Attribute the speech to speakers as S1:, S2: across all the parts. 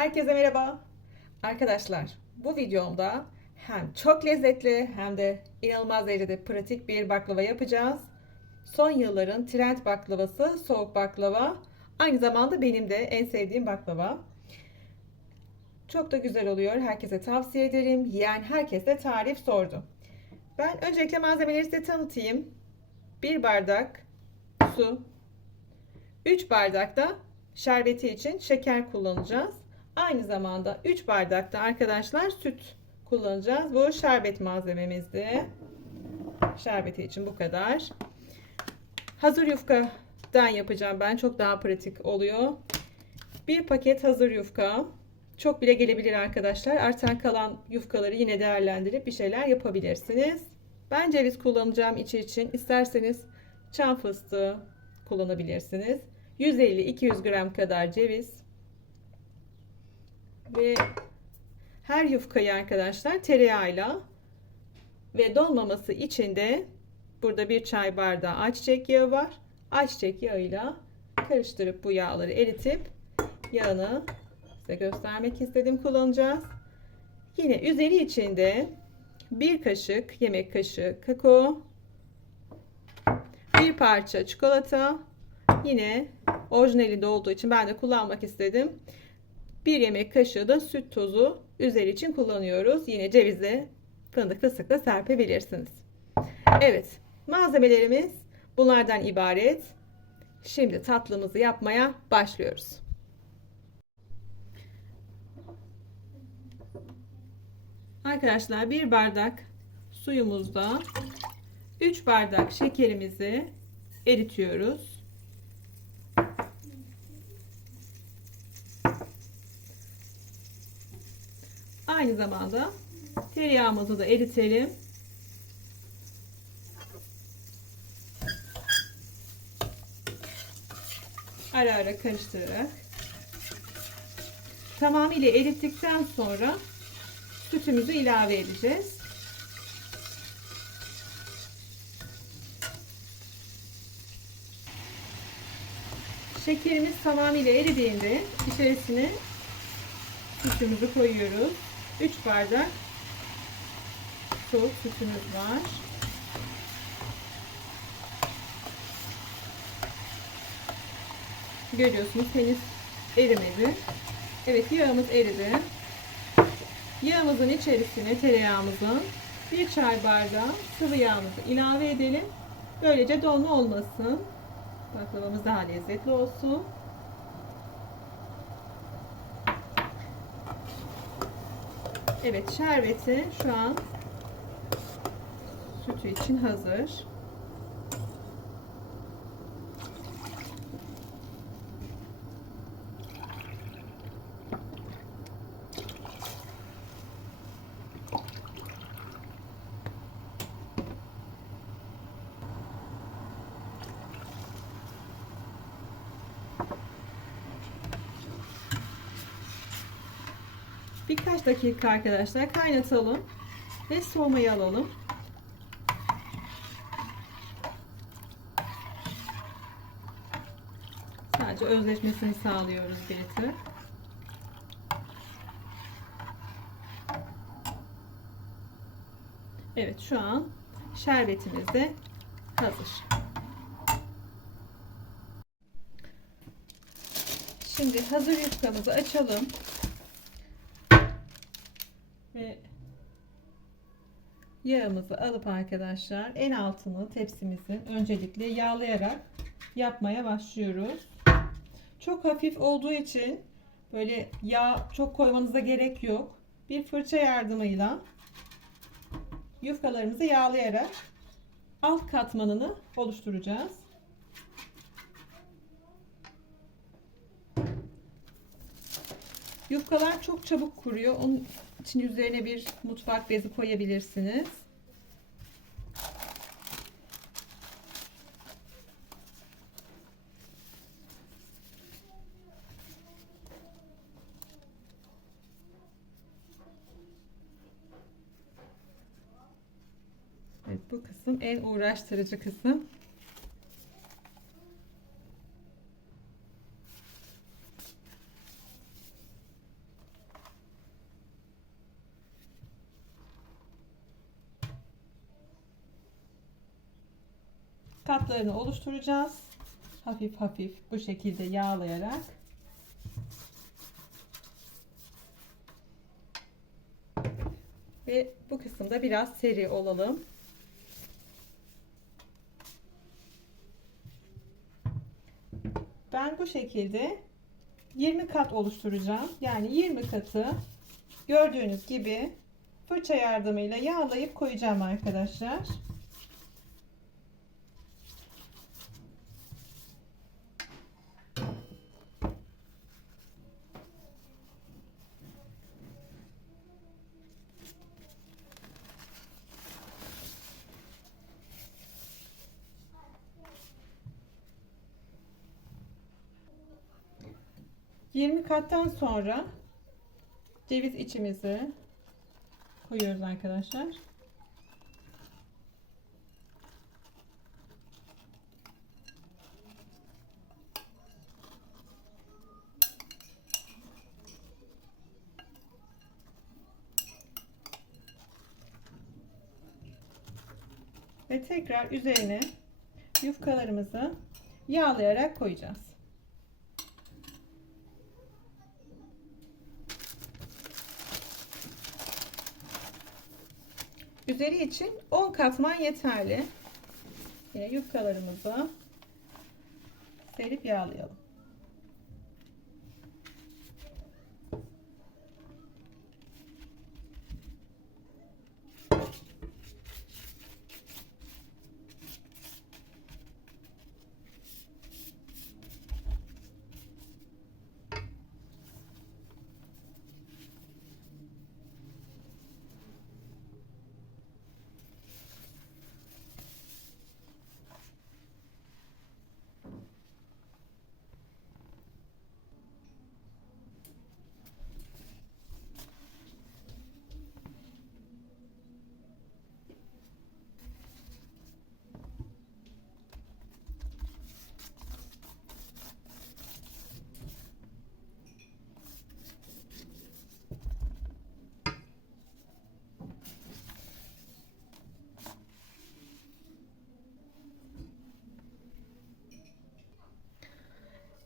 S1: Herkese merhaba. Arkadaşlar bu videomda hem çok lezzetli hem de inanılmaz derecede pratik bir baklava yapacağız. Son yılların trend baklavası soğuk baklava. Aynı zamanda benim de en sevdiğim baklava. Çok da güzel oluyor. Herkese tavsiye ederim. Yiyen herkes de tarif sordu. Ben öncelikle malzemeleri size tanıtayım. 1 bardak su, 3 bardak da şerbeti için şeker kullanacağız. Aynı zamanda 3 bardak da arkadaşlar süt kullanacağız. Bu şerbet malzememizdi. Şerbeti için bu kadar. Hazır yufkadan yapacağım ben. Çok daha pratik oluyor. Bir paket hazır yufka. Çok bile gelebilir arkadaşlar. Artan kalan yufkaları yine değerlendirip bir şeyler yapabilirsiniz. Ben ceviz kullanacağım içi için. İsterseniz çam fıstığı kullanabilirsiniz. 150-200 gram kadar ceviz. Ve her yufkayı arkadaşlar tereyağıyla ve donmaması için de burada bir çay bardağı ayçiçek yağı var. Ayçiçek yağıyla karıştırıp bu yağları eritip yağını size göstermek istedim kullanacağız. Yine üzeri içinde bir kaşık yemek kaşığı kakao, bir parça çikolata, yine orijinalinde olduğu için ben de kullanmak istedim. Bir yemek kaşığı da süt tozu üzeri için kullanıyoruz. Yine cevizle fındık fıstıkla serpebilirsiniz. Evet malzemelerimiz bunlardan ibaret. Şimdi tatlımızı yapmaya başlıyoruz. Arkadaşlar bir bardak suyumuzda 3 bardak şekerimizi eritiyoruz. Aynı zamanda tereyağımızı da eritelim. Ara ara karıştırarak. Tamamıyla erittikten sonra sütümüzü ilave edeceğiz. Şekerimiz tamamıyla eridiğinde içerisine sütümüzü koyuyoruz. 3 bardak soğuk sütümüz var. Görüyorsunuz henüz erimedi. Evet yağımız eridi. Yağımızın içerisine tereyağımızın bir çay bardağı sıvı yağımızı ilave edelim. Böylece donma olmasın. Baklavamız daha lezzetli olsun. Evet şerbeti şu an sütü için hazır. Birkaç dakika arkadaşlar kaynatalım ve soğumaya alalım. Sadece özleşmesini sağlıyoruz bir tık. Evet şu an şerbetimiz de hazır. Şimdi hazır yufkamızı açalım. Ve yağımızı alıp arkadaşlar en altını tepsimizin öncelikle yağlayarak yapmaya başlıyoruz. Çok hafif olduğu için böyle yağ çok koymanıza gerek yok. Bir fırça yardımıyla yufkalarımızı yağlayarak alt katmanını oluşturacağız. Yufkalar çok çabuk kuruyor. Onun için üzerine bir mutfak bezi koyabilirsiniz. Evet bu kısım en uğraştırıcı kısım. Katlarını oluşturacağız. Hafif hafif bu şekilde yağlayarak. Ve bu kısımda biraz seri olalım. Ben bu şekilde 20 kat oluşturacağım. Yani 20 katı gördüğünüz gibi fırça yardımıyla yağlayıp koyacağım arkadaşlar. Yirmi kattan sonra ceviz içimizi koyuyoruz arkadaşlar. Ve tekrar üzerine yufkalarımızı yağlayarak koyacağız. Üzeri için 10 katman yeterli. Yine yufkalarımızı serip yağlayalım.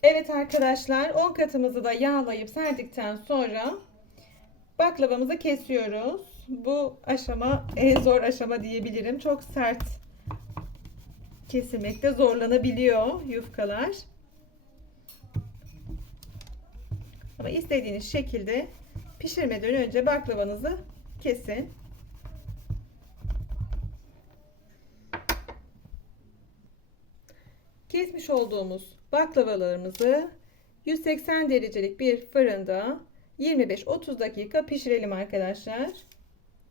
S1: Evet arkadaşlar 10 katımızı da yağlayıp serdikten sonra baklavamızı kesiyoruz. Bu aşama en zor aşama diyebilirim. Çok sert kesilmekte zorlanabiliyor yufkalar. Ama istediğiniz şekilde pişirmeden önce baklavanızı kesin. Kesmiş olduğumuz baklavalarımızı 180 derecelik bir fırında 25-30 dakika pişirelim arkadaşlar.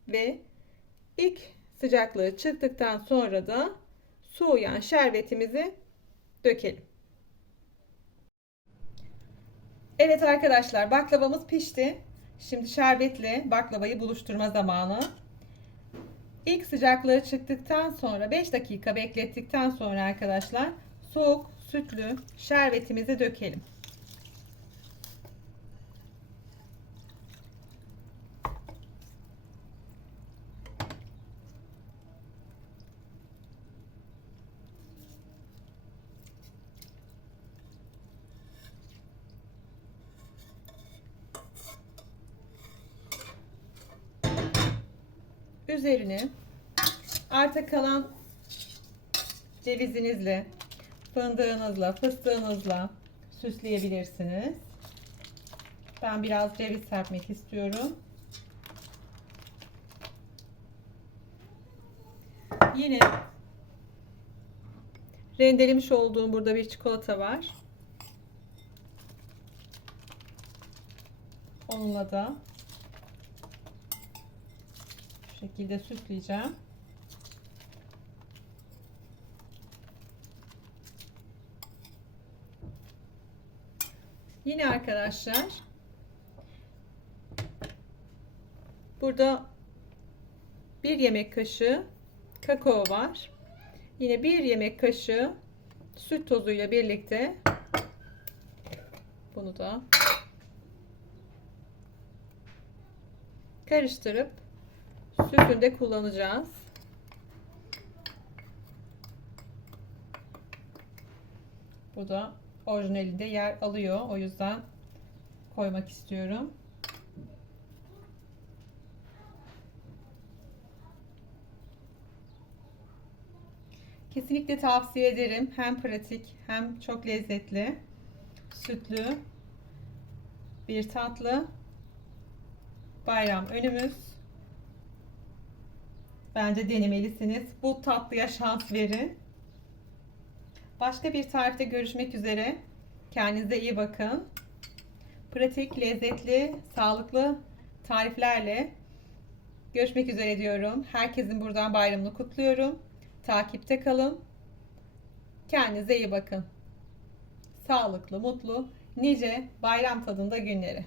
S1: Ve ilk sıcaklığı çıktıktan sonra da soğuyan şerbetimizi dökelim. Evet arkadaşlar baklavamız pişti. Şimdi şerbetle baklavayı buluşturma zamanı. İlk sıcaklığı çıktıktan sonra 5 dakika beklettikten sonra arkadaşlar soğuk sütlü şerbetimizi dökelim. Üzerine arta kalan cevizinizle fındığınızla, fıstığınızla süsleyebilirsiniz. Ben biraz ceviz serpmek istiyorum. Yine rendelemiş olduğum burada bir çikolata var. Onunla da şekilde süsleyeceğim. Yine arkadaşlar burada bir yemek kaşığı kakao var. Yine bir yemek kaşığı süt tozuyla birlikte bunu da karıştırıp sütünde kullanacağız. Bu da orijinalinde yer alıyor. O yüzden koymak istiyorum. Kesinlikle tavsiye ederim. Hem pratik hem çok lezzetli. Sütlü bir tatlı. Bayram önümüz. Bence denemelisiniz. Bu tatlıya şans verin. Başka bir tarifte görüşmek üzere. Kendinize iyi bakın. Pratik, lezzetli, sağlıklı tariflerle görüşmek üzere diyorum. Herkesin buradan bayramını kutluyorum. Takipte kalın. Kendinize iyi bakın. Sağlıklı, mutlu, nice bayram tadında günleri.